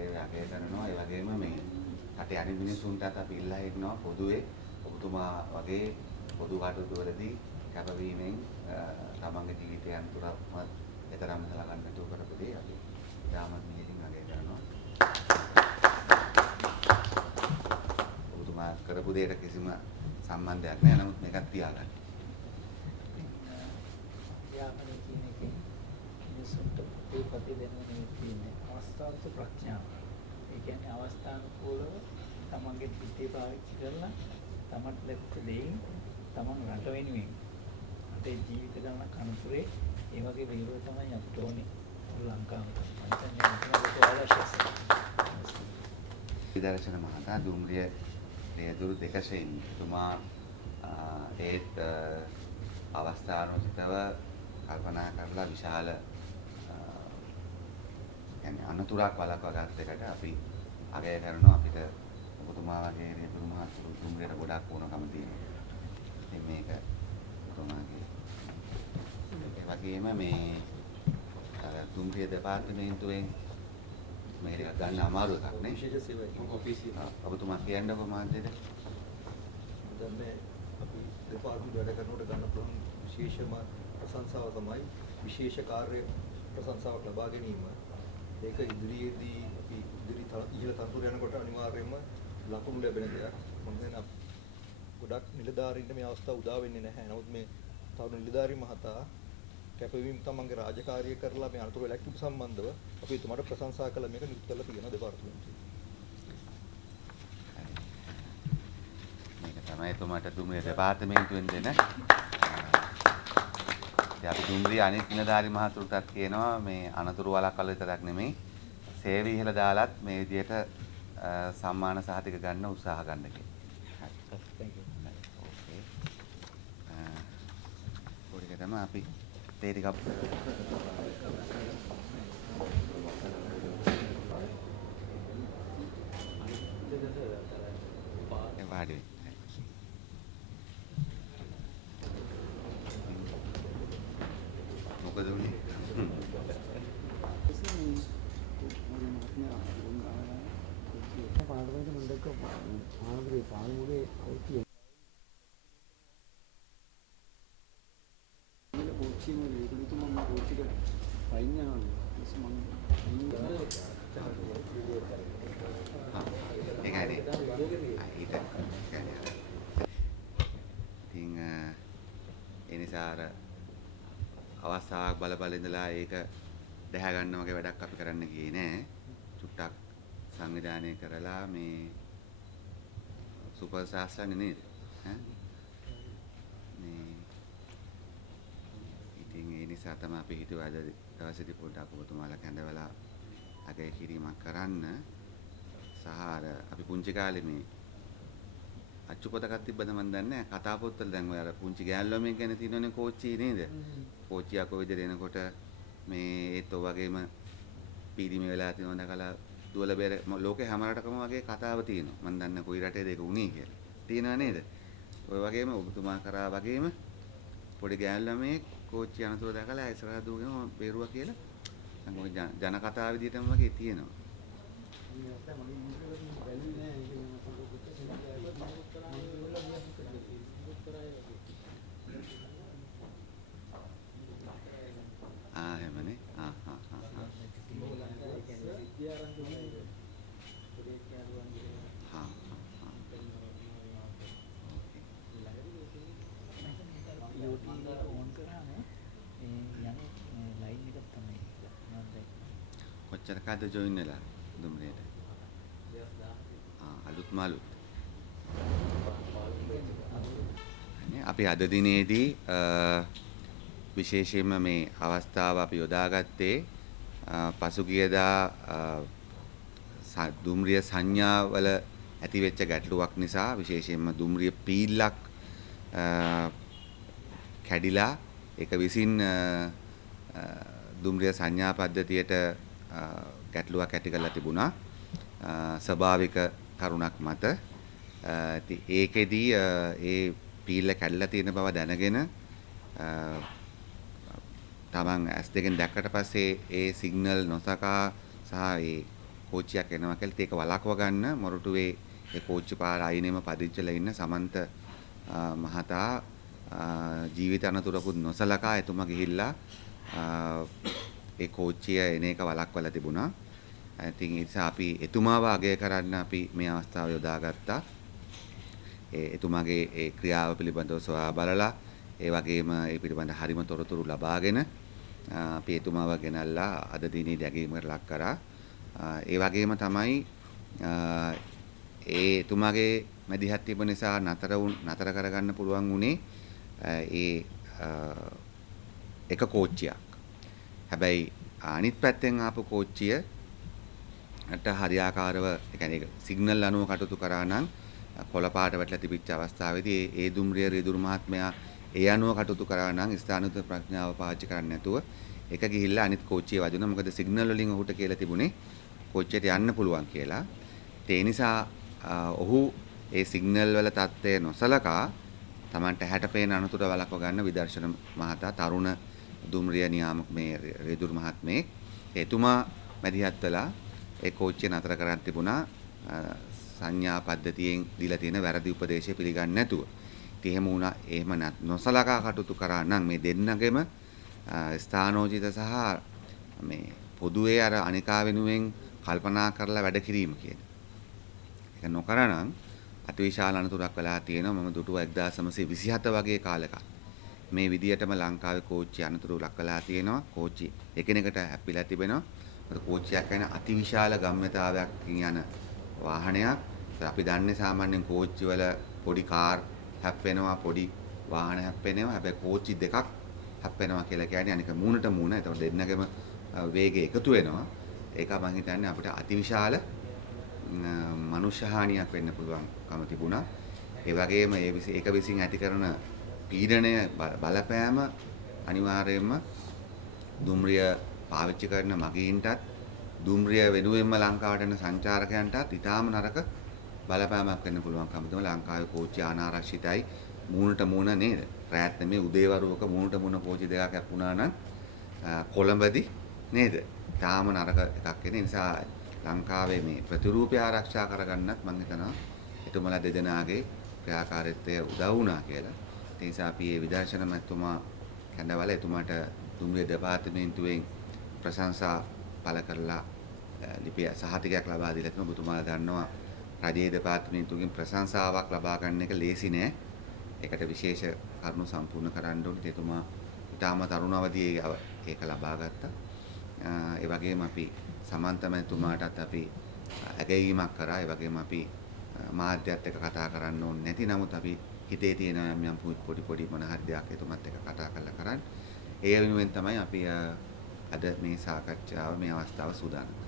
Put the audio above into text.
සේවය අගය කරනවා. ඒ වගේම මේ රටේ අනිත් මිනිස්සුන්ටත් අපි ඉල්ලා හිටනවා පොදුවේ ඔබතුමා වගේ පොදු කටයුතු වලදී කැපවීමෙන් තමන්ගේ ජීවිතය අන්තරම එතරම් හදලා ගන්න නැතුව කරපු දේ අපි යාමත් මිහිරින් අගය කරනවා. ඔබතුමා කරපු දෙයට කිසිම සම්බන්ධයක් නැහැ. නමුත් මේකත් තියාගන්න. යාමනේ කියන එකේ මිනිසුන්ට ප්‍රතිපත්ති දෙනුනේ තියෙන්නේ අවස්ථාවක ප්‍රඥාව. ඒ කියන්නේ අවස්ථානුකූලව තමන්ගේ පිටේ පාවිච්චි කරලා තමන්ට ලැබෙච්ච දෙයින් තමන් රට වෙනුවෙන් අපේ ජීවිත ගමන කනතුරේ ඒ වගේ වීරය තමයි අපිට ඕනේ ලංකාවට. විදර්ශන මහතා දුම්රිය රියදුරු දෙකසෙන් තුමා ඒත් අවස්ථානුචිතව කල්පනා කරලා විශාල يعني අනතුරක් වළක්වා ගන්න එකට අපි අගය කරනවා. අපිට ඔබතුමා වගේ රියදුරු මහතුරු දුම්රියට ගොඩාක් වුණකම තියෙනවා. ඉතින් මේක ඔබතුමාගේ ඒ වගේම මේ දුම්රිය දෙපාර්තමේන්තුවෙන් මේක ගන්න අමාරු එකක් නේ. විශේෂ සේවයක් ඔෆිසිය. ඔබතුමා කියන්නකො මාන්තේද? දැන් මේ අපි දෙපාර්තමේන්තුව වැඩ කරනකොට ගන්න පුළුවන් විශේෂම ප්‍රශංසාව තමයි විශේෂ කාර්ය ප්‍රශංසාවක් ලබා ගැනීම. ඒක ඉදිරියේදී අපි ඉහළ තනතුර යනකොට අනිවාර්යයෙන්ම ලකුණු ලැබෙන දෙයක්. මොකද ගොඩක් නිලධාරීන්ට මේ අවස්ථාව උදා වෙන්නේ නැහැ. නමුත් මේ තරුණ නිලධාරී මහතා කැපවීම තමන්ගේ රාජකාරිය කරලා මේ අනතුරු වැළැක්වීම සම්බන්ධව අපි එතුමාට ප්‍රශංසා කළ මේක නිකුත් කරලා තියෙනවා දෙපාර්තමේන්තුවේ. මේක තමයි එතුමාට දුම්රිය දෙපාර්තමේන්තුවෙන් දෙන. ඉතින් අපි දුම්රිය අනිත් නිලධාරී මහතුරුටත් කියනවා මේ අනතුරු වළක්වල විතරක් නෙමෙයි සේවය ඉහළ දාලත් මේ විදියට සම්මාන සහතික ගන්න උත්සාහ ගන්න කියලා. ඕකේ. පොඩි තමයි අපි තේ ටිකක් වාඩි වෙන්න. මොකද උනේ? පාර්ලිමේන්තු මණ්ඩලක ආනන්දේ පාල්මුගේ අවුතිය कोचिंग में लेकिन तो मैं कोचिंग फाइन ना इस मन ඒකයි. ඉතින් ඒ නිසා අර අවස්ථාවක් බල ඉඳලා ඒක දැහැ ගන්න වගේ වැඩක් අපි කරන්න ගියේ නෑ. චුට්ටක් සංවිධානය කරලා මේ සුපර් ශාස්ත්‍රඥ නේද? මේ ඉතින් ඒ නිසා තමයි අපි හිතුවා අද දවසේදී පොඩ්ඩක් ඔබතුමාලා කැඳවලා අගය කිරීමක් කරන්න. සහ අර අපි පුංචි කාලේ මේ අච්චු පොතක් තිබ්බද මන් දන්නේ නැහැ. කතා පොත්වල දැන් ඔය අර පුංචි ගෑන් ළමයි ගැන තියෙනවනේ කෝච්චි නේද? කෝච්චියක් ඔය විදිහට එනකොට මේ ඒත් ඔය වගේම පීඩිම වෙලා තියෙනවා දැකලා දුවල බෙර ලෝකේ හැම රටකම වගේ කතාව තියෙනවා. මන් දන්නේ කොයි රටේද ඒක උනේ කියලා. තියෙනව නේද? ඔය වගේම ඔබතුමා කරා වගේම පොඩි ගෑන් ළමයි කෝච්චි අනතුර දැකලා ඉස්සරහ දුවගෙන බේරුවා කියලා දැන් ඔය ජන කතාව විදිහටම වගේ තියෙනවා. එහෙමනේ. කොච්චර කාද ජොයින් වෙලා දුම්රියට? අලුත් මාළුත්. අපි අද දිනේදී විශේෂයෙන්ම මේ අවස්ථාව අපි යොදාගත්තේ පසුගියදා දුම්රිය සංඥාවල ඇතිවෙච්ච ගැටලුවක් නිසා විශේෂයෙන්ම දුම්රිය පීල්ලක් කැඩිලා ඒක විසින් දුම්රිය සංඥා පද්ධතියට ගැටලුවක් ඇති කරලා තිබුණා ස්වභාවික කරුණක් මත. ඉතින් ඒකෙදී ඒ පීල්ල කැඩලා තියෙන බව දැනගෙන තමන් S2 දැක්කට පස්සේ ඒ සිග්නල් නොසකා සහ ඒ කෝච්චියක් එනවා කියලා. ඒක වළක්ව ගන්න මොරටුවේ ඒ කෝච්චි පාර අයිනෙම පදිච්චලා ඉන්න සමන්ත මහතා ජීවිත අනතුරකුත් නොසලකා එතුමා ගිහිල්ලා ඒ කෝච්චිය එන එක වළක්වලා තිබුණා. ඉතින් ඒ නිසා අපි එතුමාව අගය කරන්න අපි මේ අවස්ථාව යොදාගත්තා. එතුමාගේ ඒ ක්‍රියාව පිළිබඳව සොයා බලලා ඒ වගේම ඒ පිළිබඳ හරිම තොරතුරු ලබාගෙන අපි එතුමාව ගෙනල්ලා අද දිනේදී අගයීමකට ලක් කරා. ඒ වගේම තමයි ඒ එතුමාගේ මැදිහත් තිබෙන නිසා නතර කරගන්න පුළුවන් වුණේ ඒ එක කෝච්චියක්. හැබැයි අනිත් පැත්තෙන් ආපු කෝච්චියට හරියාකාරව ඒ කියන්නේ සිග්නල් අනුව කටයුතු කරා නම් කොළ පාට වැටලා තිබිච්ච අවස්ථාවේදී ඒ දුම්රිය රියදුරු මහත්මයා ඒ අනුව කටයුතු කරා නම් ස්ථානික ප්‍රඥාව පාවිච්චි කරන්නේ නැතුව එක ගිහිල්ලා අනිත් කෝච්චිය වදිනවා. මොකද සිග්නල් වලින් ඔහුට කියලා තිබුණේ කෝච්චියට යන්න පුළුවන් කියලා. ඒ නිසා ඔහු ඒ සිග්නල් වල තත්ත්වය නොසලකා Tamanට හැට පේන අනතුර වළක්ව ගන්න විදර්ශන මහතා තරුණ දුම්රිය නියාමක මේ රියදුරු මහත්මේ එතුමා මැදිහත් වෙලා ඒ කෝච්චිය නතර කරන් තිබුණා සංඥා පද්ධතියෙන් දීලා තියෙන වැරදි උපදේශය පිළිගන්නේ නැතුව. ඉතින් එහෙම වුණා එහෙම නොසලකා කටයුතු කරා නම් මේ දෙන්නගෙම ස්ථානෝචිත සහ මේ පොදුවේ අර අනිකා වෙනුවෙන් කල්පනා කරලා වැඩ කිරීම කියන එක නොකරා නම් අතිවිශාල අනතුරක් වෙලා තියෙනවා. මම දුටුවා 1927 වගේ කාලෙක මේ විදියටම ලංකාවේ කෝච්චි අනතුරු ලක් වෙලා තියෙනවා. කෝච්චි එකිනෙකට හැප්පිලා තිබෙනවා. මොකද කෝච්චියක් කියන්නේ අතිවිශාල ගම්‍යතාවයකින් යන වාහනයක්. අපි දන්නේ සාමාන්‍යයෙන් කෝච්චි වල පොඩි කාර් හැප්පෙනවා, පොඩි වාහන හැප්පෙනවා. හැබැයි කෝච්චි දෙකක් හැප්පෙනවා කියලා කියන්නේ අනික මූණට මූණ. ඒතකොට දෙන්නගෙම වේගය එකතු වෙනවා. ඒක මම හිතන්නේ අපිට අතිවිශාල මනුෂ්‍ය හානියක් වෙන්න පුළුවන්කම තිබුණා. ඒ වගේම ඒක විසින් ඇති කරන පීඩනය බලපෑම අනිවාර්යයෙන්ම දුම්රිය පාවිච්චි කරන මගීන්ටත් දුම්රිය වෙනුවෙන්ම ලංකාවට එන සංචාරකයන්ටත් ඉතාම නරක බලපෑමක් වෙන්න පුළුවන්කම තිබුණා. ලංකාවේ කෝච්චි අනාරක්ෂිතයි මූණට මූණ නේද? රාත් නෙමෙයි උදේවරුවක මූණට මූණ කෝච්චි දෙකක් හැප්පුණා නම් කොළඹදී නේද? තාම නරක එකක් වෙන නිසා ලංකාවේ මේ ප්‍රතිරූපය ආරක්ෂා කරගන්නත් මම හිතනවා එතුමලා දෙදෙනාගේ ක්‍රියාකාරීත්වය උදව් වුණා කියලා. ඒ නිසා අපි මේ විදර්ශන මැතිතුමා කැඳවල එතුමාට දුම්රිය දෙපාර්තමේන්තුවෙන් ප්‍රශංසා පළ කරලා ලිපිය සහතිකයක් ලබා දීලා තියෙනවා. ඔබතුමාලා දන්නවා රජයේ දෙපාර්තමේන්තුවකින් ප්‍රශංසාවක් ලබා ගන්න එක ලේසි නෑ. ඒකට විශේෂ කරුණු සම්පූර්ණ කරන්න ඕනේ. එතුමා ඊටාම තරුණ අවදියේ ඒක ලබා ගත්තා. ඒ වගේම අපි සමන්ත මැතිතුමාටත් අපි ඇගයීමක් කරා. ඒ වගේම අපි මාධ්‍යත් එක්ක කතා කරන්න ඕනේ නැති නමුත් අපි හිතේ තියෙන යම් පොඩි මොන හරි දෙයක් එතුමත් එක්ක කතා කරලා කරන්නේ. ඒ වෙනුවෙන් තමයි අපි අද මේ සාකච්ඡාව මේ අවස්ථාව සූදානම්.